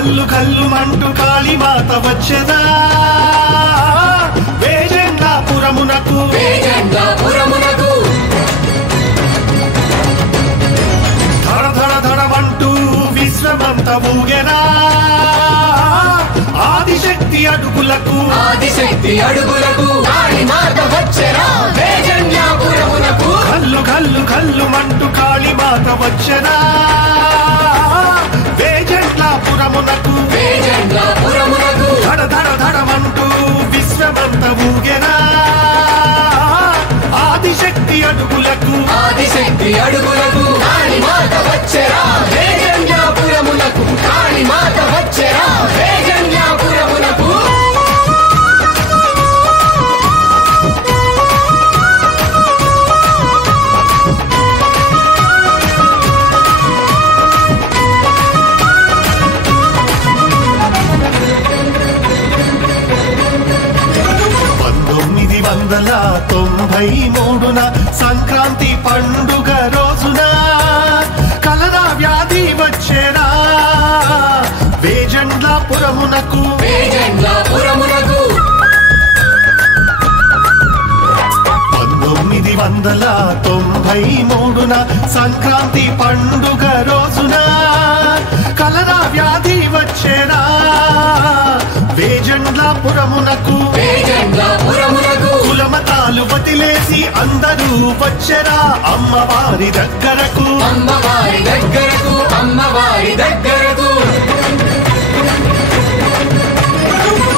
కల్లు కల్లు మంటూ కాళీమాత వచ్చెనా వేజెండ్లాపురమునకు ధడ ధడ ధడమంటూ విశ్వమంత ఊగెనా ఆదిశక్తి అడుగులకు కాళీమాత వచ్చెనా వేజెండ్లాపురమునకు కల్లు కల్లు కల్లు మంటూ కాళీమాత వచ్చెనా వేజెండ్లాపురమునకు ధడ ధడ ధడమంటూ విశ్వమంత ఊగెనా ఆదిశక్తి అడుగులకు కాళీమాత వచ్చెనా వేజెండ్లాపురమునకు కాళీమాత వచ్చెనా వేజెండ్లాపురమునకు సంక్రాంతి పండుగ రోజున కలరా వ్యాధి వచ్చేనా వేజెండ్లాపురమునకు 1993 సంక్రాంతి పండుగ రోజున కలరా వ్యాధి వచ్చేనా వేజెండ్లాపురమునకు కులమతాలు వదిలేసి అందరూ వచ్చెరా అమ్మవారి దగ్గరకు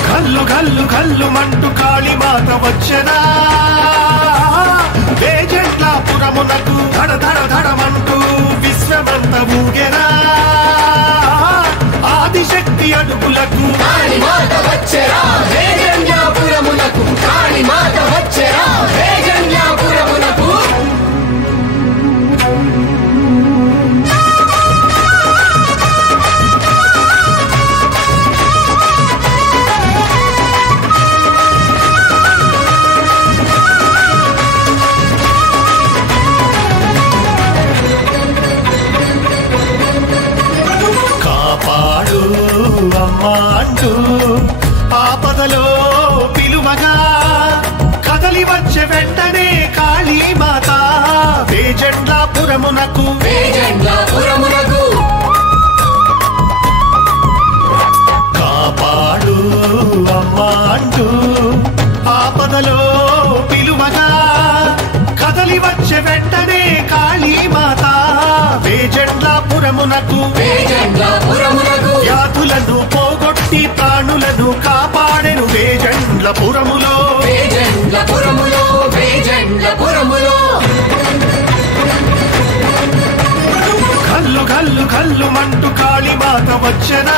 కల్లు కల్లు కల్లు మంటూ కాళీమాత వచ్చెనా వేజెండ్లాపురమునకు ధడ ధడ ధడమంటూ విశ్వమంత ఊగెనా ఆదిశక్తి అడుగులకు కాళీమాత వచ్చెనా వేజెండ్లాపురమునకు కాళీమాత వచ్చెనా వేజెండ్లాపురమునకు అంటూ ఆపదలో పిలువగా కదలి వచ్చే వెంటనే కాళీమాత వేజెండ్లాపురమునకు కాపాడు అమ్మా అంటూ ఆపదలో పిలువగా కదలి వచ్చే వెంటనే కాళీమాత వేజెండ్లాపురమునకు వ్యాధులను పోగొట్టి ప్రాణులను కాపాడెను వేజెండ్లాపురములో కల్లు కల్లు కల్లు మంటూ కాళీమాత వచ్చెనా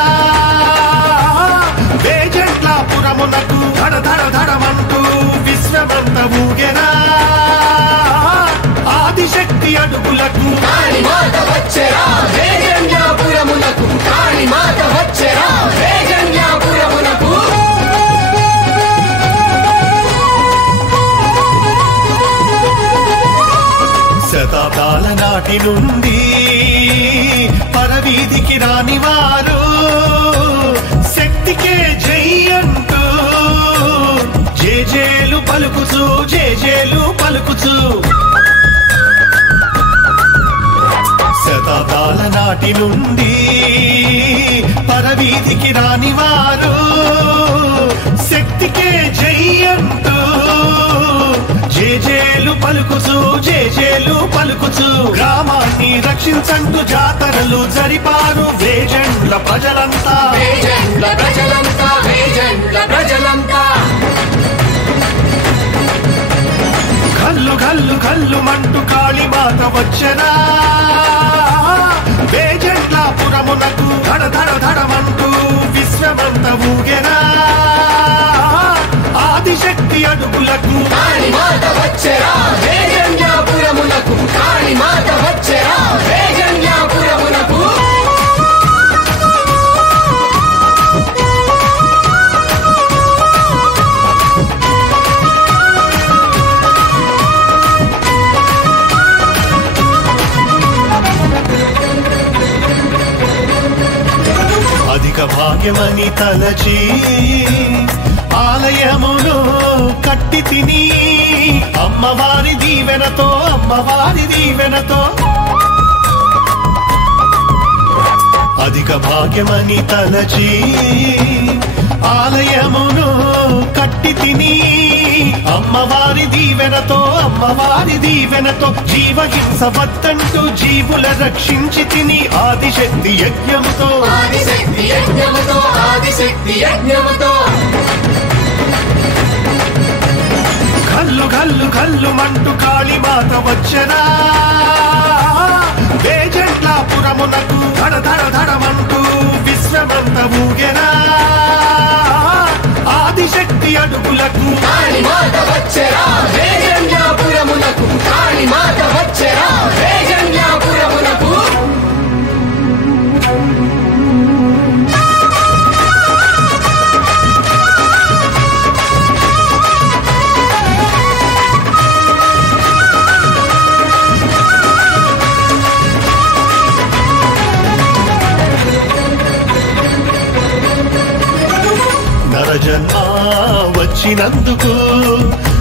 వేజెండ్లాపురమునకు ధడ ధడ ధడమంటూ విశ్వమంత ఊగెనా ఆదిశక్తి అడుగులకు కాళీమాత వచ్చెనా వేజెండ్లాపురమునకు కాళీమాత వచ్చెనా వేజెండ్లాపురమునకు శతాబ్దాల నాటి నుండి పరవీధికి రాని వారు శక్తికే జై అంటూ జేజేలు పలుకుచు జేజేలు పలుకుచు శతాబ్దాల నాటి నుండి పరవీధికి రాని వారు శక్తికే జై అంటూ జేజేలు పలుకుచు జేజేలు పలుకుచు గ్రామాన్ని రక్షించంటూ జాతరలు జరిపారు వేజెండ్ల ప్రజలంతా కల్లు కల్లు కల్లు మంటూ కాళీమాత వచ్చెనా వేజెండ్లాపురమునకు ధడ ధడ ధడమంటూ విశ్వమంత ఊగెనా ఆదిశక్తి అడుగులకు కాళీమాత వచ్చెనా వేజెండ్లాపురమునకు కాళీమాత వచ్చెనా వేజెండ్లాపురమునకు అధిక భాగ్యమని తలచి ఆలయమును కట్టి తిని అమ్మవారి దీవెనతో అధిక భాగ్యమని తలచి ఆలయమును కట్టి తిని అమ్మవారి దీవెనతో జీవహింస వద్దంటూ జీవుల రక్షించి తిని ఆదిశక్తి యజ్ఞముతో కల్లు కల్లు కల్లు మంటూ కాళీమాత వచ్చరా వేజండ్లాపురమునకు ధడ ధడ ధడమంటూ విశ్వమంత ఊగెనా ఆదిశక్తి అడుగులకు కాళీమాత వచ్చరా వేజండ్లాపురమునకు కాళీమాత వచ్చరా వేజండ్లాపురమునకు నరజన్మ వచ్చినందుకు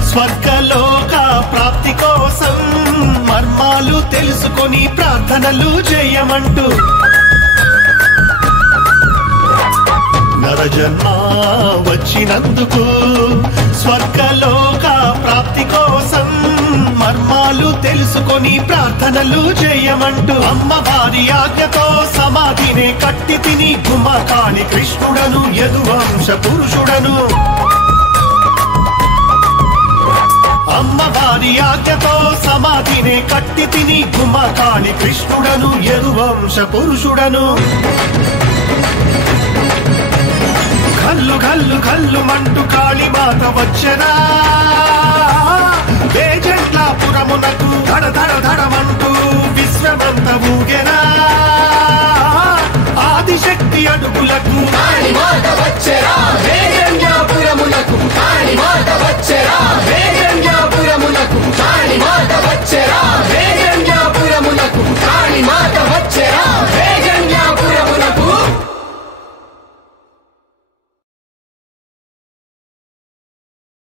స్వర్గలోక ప్రాప్తి కోసం మర్మాలు తెలుసుకొని ప్రార్థనలు చేయమంటూ నరజన్మ వచ్చినందుకు స్వర్గలోక ప్రాప్తి కోసం మర్మాలు తెలుసుకొని ప్రార్థనలు చేయమంటూ అమ్మవారి ఆజ్ఞతో సమాధిని కట్టి తిని గుమకాళి కృష్ణుడను యదువంశ పురుషుడను అమ్మవారి ఆజ్ఞతో సమాధిని కట్టి తిని గుమకాళి కృష్ణుడను యదువంశ పురుషుడను కల్లు కల్లు కల్లు మంటూ కాళీమాత వచ్చరా వేజండ్లాపురమునకు ధడ ధడ ధడమంటూ విశ్వమంత ఊగెనా ఆదిశక్తి అడుగులకు కాళీమాత